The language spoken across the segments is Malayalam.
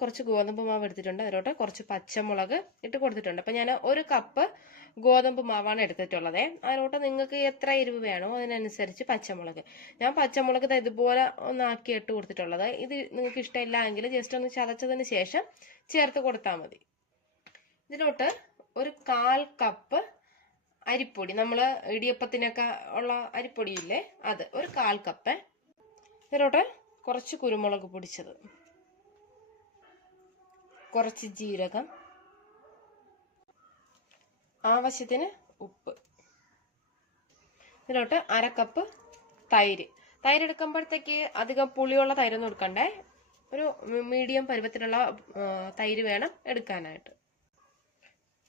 കുറച്ച് ഗോതമ്പ് മാവ് എടുത്തിട്ടുണ്ട്. അതിലോട്ട് കുറച്ച് പച്ചമുളക് ഇട്ട് കൊടുത്തിട്ടുണ്ട്. അപ്പം ഞാൻ ഒരു കപ്പ് ഗോതമ്പ് മാവാണ് എടുത്തിട്ടുള്ളത്. അതിലോട്ട് നിങ്ങൾക്ക് എത്ര എരിവ് വേണോ അതിനനുസരിച്ച് പച്ചമുളക്. ഞാൻ പച്ചമുളക് ഇതുപോലെ ഒന്നാക്കി ഇട്ട് കൊടുത്തിട്ടുള്ളത്. ഇത് നിങ്ങൾക്ക് ഇഷ്ടമില്ല എങ്കിൽ ജസ്റ്റ് ഒന്ന് ചതച്ചതിന് ശേഷം ചേർത്ത് കൊടുത്താൽ മതി. ഇതിലോട്ട് ഒരു കാൽ കപ്പ് അരിപ്പൊടി. നമ്മൾ ഇടിയപ്പത്തിനൊക്കെ ഉള്ള അരിപ്പൊടിയില്ലേ അത് ഒരു കാൽ കപ്പ്. ഇതിലോട്ട് കുറച്ച് കുരുമുളക് പൊടിച്ചത്. കുറച്ച് ജീരകം. ആവശ്യത്തിന് ഉപ്പ്. ഇതിലോട്ട് അര കപ്പ് തൈര്. തൈര് എടുക്കുമ്പോഴത്തേക്ക് അധികം പുളിയുള്ള തൈരൊന്നും എടുക്കണ്ടേ. ഒരു മീഡിയം പരുവത്തിലുള്ള തൈര് വേണം എടുക്കാനായിട്ട്.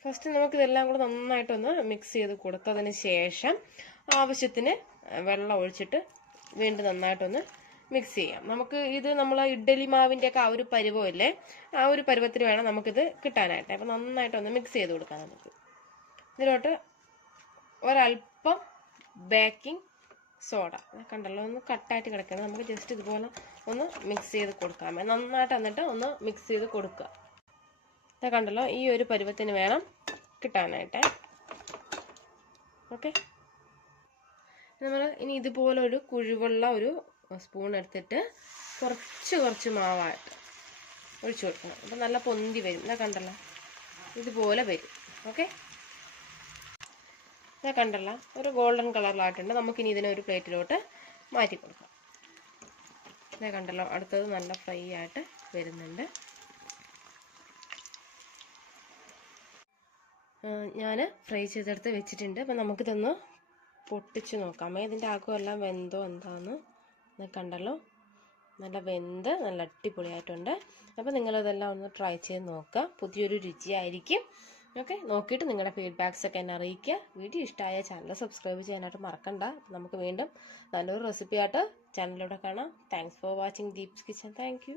ഫസ്റ്റ് നമുക്ക് ഇതെല്ലാം കൂടെ നന്നായിട്ടൊന്ന് മിക്സ് ചെയ്ത് കൊടുത്തതിന് ശേഷം ആവശ്യത്തിന് വെള്ളം ഒഴിച്ചിട്ട് വീണ്ടും നന്നായിട്ടൊന്ന് മിക്സ് ചെയ്യാം. നമുക്ക് ഇത് നമ്മൾ ഇഡ്ഡലി മാവിന്റെ ഒക്കെ ആ ഒരു പരുവമല്ലേ ആ ഒരു പരുവത്തിൽ വേണം നമുക്കിത് കിട്ടാനായിട്ട്. അപ്പം നന്നായിട്ടൊന്ന് മിക്സ് ചെയ്ത് കൊടുക്കാം നമുക്ക്. ഇതിലോട്ട് ഒരല്പം ബേക്കിംഗ് സോഡ. കണ്ടല്ലോ ഒന്ന് കട്ടായിട്ട് കിടക്കണം. നമുക്ക് ജസ്റ്റ് ഇതുപോലെ ഒന്ന് മിക്സ് ചെയ്ത് കൊടുക്കാം. നന്നായിട്ട് എന്നിട്ട് ഒന്ന് മിക്സ് ചെയ്ത് കൊടുക്കുക. ഇതാ കണ്ടല്ലോ ഈ ഒരു പരുവത്തിന് വേണം കിട്ടാനായിട്ട്. ഓക്കെ? നമ്മൾ ഇനി ഇതുപോലൊരു കുഴിവുള്ള ഒരു സ്പൂൺ എടുത്തിട്ട് കുറച്ച് കുറച്ച് മാവായിട്ട് ഒഴിച്ചു കൊടുക്കണം. അപ്പം നല്ല പൊന്തി വരും. ഇതാ കണ്ടല്ലോ? ഇതുപോലെ വരും. ഓക്കെ ഇതാ കണ്ടല്ലോ? ഒരു ഗോൾഡൻ കളറിലായിട്ടുണ്ട് നമുക്കിനി ഇതിനെ ഒരു പ്ലേറ്റിലോട്ട് മാറ്റി കൊടുക്കാം. ഇതാ കണ്ടല്ലോ? അടുത്തത് നല്ല ഫ്രൈ ആയിട്ട് വരുന്നുണ്ട്. ഞാൻ ഫ്രൈ ചെയ്തെടുത്ത് വെച്ചിട്ടുണ്ട്. അപ്പം നമുക്കിതൊന്ന് പൊട്ടിച്ച് നോക്കാം. ഇതിന്റെ ആക്കുമെല്ലാം വെന്തോ എന്താന്ന്? കണ്ടല്ലോ? നല്ല വെന്ത് നല്ല അടിപൊളിയായിട്ടുണ്ട്. അപ്പോൾ നിങ്ങളിതെല്ലാം ഒന്ന് ട്രൈ ചെയ്ത് നോക്കുക. പുതിയൊരു രുചിയായിരിക്കും. ഓക്കെ നോക്കിയിട്ട് നിങ്ങളുടെ ഫീഡ്ബാക്സ് ഒക്കെ എന്നെ അറിയിക്കുക. വീഡിയോ ഇഷ്ടമായ ചാനൽ സബ്സ്ക്രൈബ് ചെയ്യാനായിട്ട് മറക്കണ്ട. നമുക്ക് വീണ്ടും നല്ലൊരു റെസിപ്പിയായിട്ട് ചാനലിലൂടെ കാണാം. Thanks for watching Deeps kitchen thank